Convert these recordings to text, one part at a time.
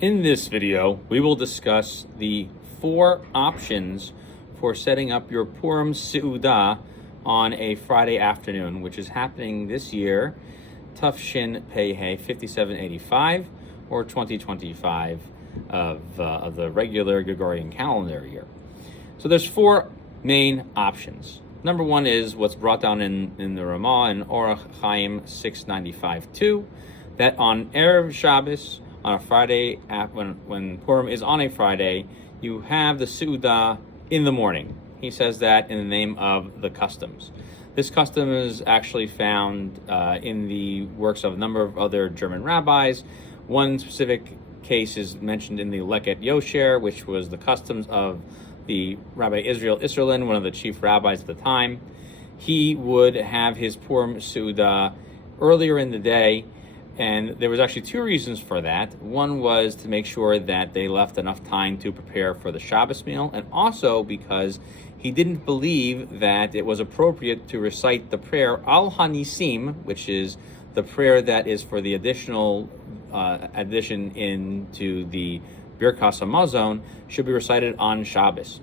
In this video, we will discuss the 4 options for setting up your Purim Seudah on a Friday afternoon, which is happening this year, Tufshin Pei 5785 or 2025 of the regular Gregorian calendar year. So there's 4 main options. Number 1 is what's brought down in the Ramah in Orach Chaim 695-2, that on erev Shabbos, on a Friday, when Purim is on a Friday, you have the Seudah in the morning. He says that in the name of the customs. This custom is actually found in the works of a number of other German rabbis. One specific case is mentioned in the Leket Yosher, which was the customs of the Rabbi Israel Isserlin, one of the chief rabbis at the time. He would have his Purim Seudah earlier in the day, and there was actually 2 reasons for that. One was to make sure that they left enough time to prepare for the Shabbos meal, and also because he didn't believe that it was appropriate to recite the prayer Al Hanisim, which is the prayer that is for the additional addition into the Birkas Hamazon, should be recited on Shabbos.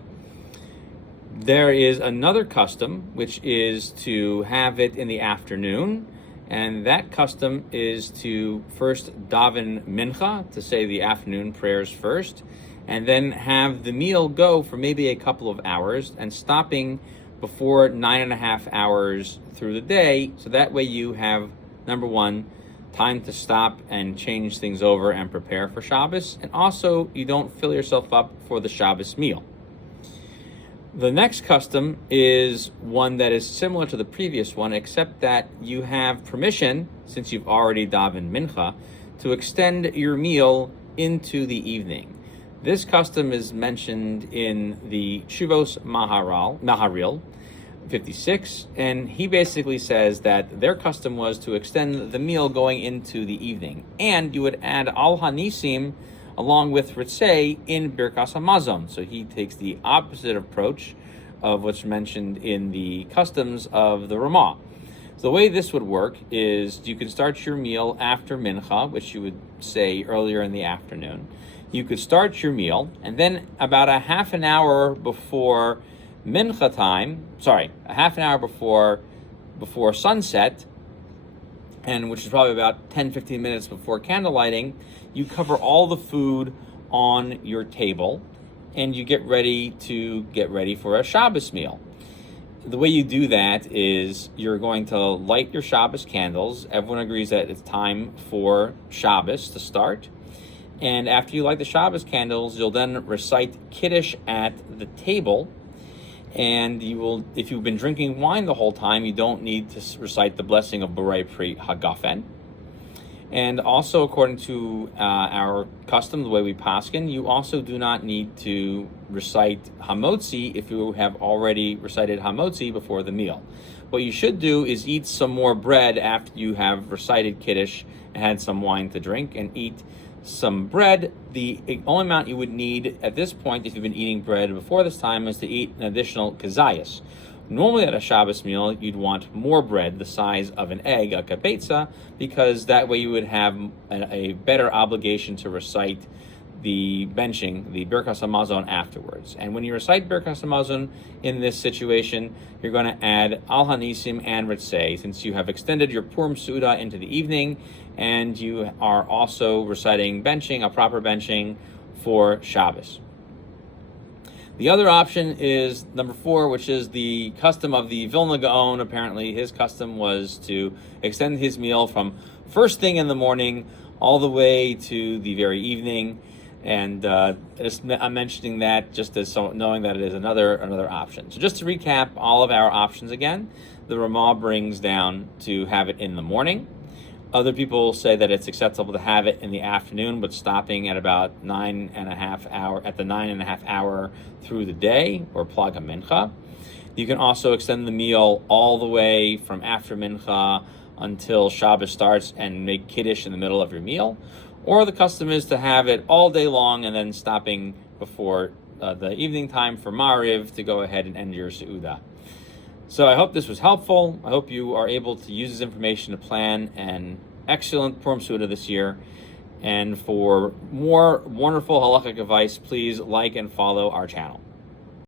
There is another custom, which is to have it in the afternoon, and that custom is to first daven mincha, to say the afternoon prayers first, and then have the meal go for maybe a couple of hours, and stopping before 9.5 hours through the day, so that way you have, number 1, time to stop and change things over and prepare for Shabbos, and also you don't fill yourself up for the Shabbos meal. The next custom is one that is similar to the previous one, except that you have permission, since you've already davened mincha, to extend your meal into the evening. This custom is mentioned in the Shuvos Maharil 56, and he basically says that their custom was to extend the meal going into the evening, and you would add Al Hanisim along with Ritzei in Birkas Hamazon. So he takes the opposite approach of what's mentioned in the customs of the Ramah. So the way this would work is you could start your meal after mincha, which you would say earlier in the afternoon. You could start your meal, and then about a half an hour before mincha time, a half an hour before sunset, and which is probably about 10-15 minutes before candle lighting, you cover all the food on your table, and you get ready for a Shabbos meal. The way you do that is you're going to light your Shabbos candles. Everyone agrees that it's time for Shabbos to start. And after you light the Shabbos candles, you'll then recite Kiddush at the table. And you will, if you've been drinking wine the whole time, you don't need to recite the blessing of Borei Pri Hagafen. And also, according to our custom, the way we paskin, you also do not need to recite Hamotzi if you have already recited Hamotzi before the meal. What you should do is eat some more bread after you have recited Kiddush and had some wine to drink, and eat some bread. The only amount you would need at this point, if you've been eating bread before this time, is to eat an additional kazayas. Normally at a Shabbos meal, you'd want more bread, the size of an egg, a kapetza, because that way you would have a better obligation to recite the benching, the Birkas Hamazon, afterwards. And when you recite Birkas Hamazon in this situation, you're going to add Al Hanisim and Ritzei, since you have extended your Purim Seudah into the evening, and you are also reciting benching, a proper benching for Shabbos. The other option is number 4, which is the custom of the Vilna Gaon. Apparently, his custom was to extend his meal from first thing in the morning all the way to the very evening. And I'm mentioning that just as knowing that it is another option. So just to recap all of our options again, the Ramah brings down to have it in the morning. Other people say that it's acceptable to have it in the afternoon, but stopping at about 9.5 hour through the day, or plaga mincha. You can also extend the meal all the way from after mincha until Shabbos starts and make kiddush in the middle of your meal. Or the custom is to have it all day long and then stopping before the evening time for Mariv to go ahead and end your Seudah. So I hope this was helpful. I hope you are able to use this information to plan an excellent Purim Seudah this year. And for more wonderful halachic advice, please like and follow our channel.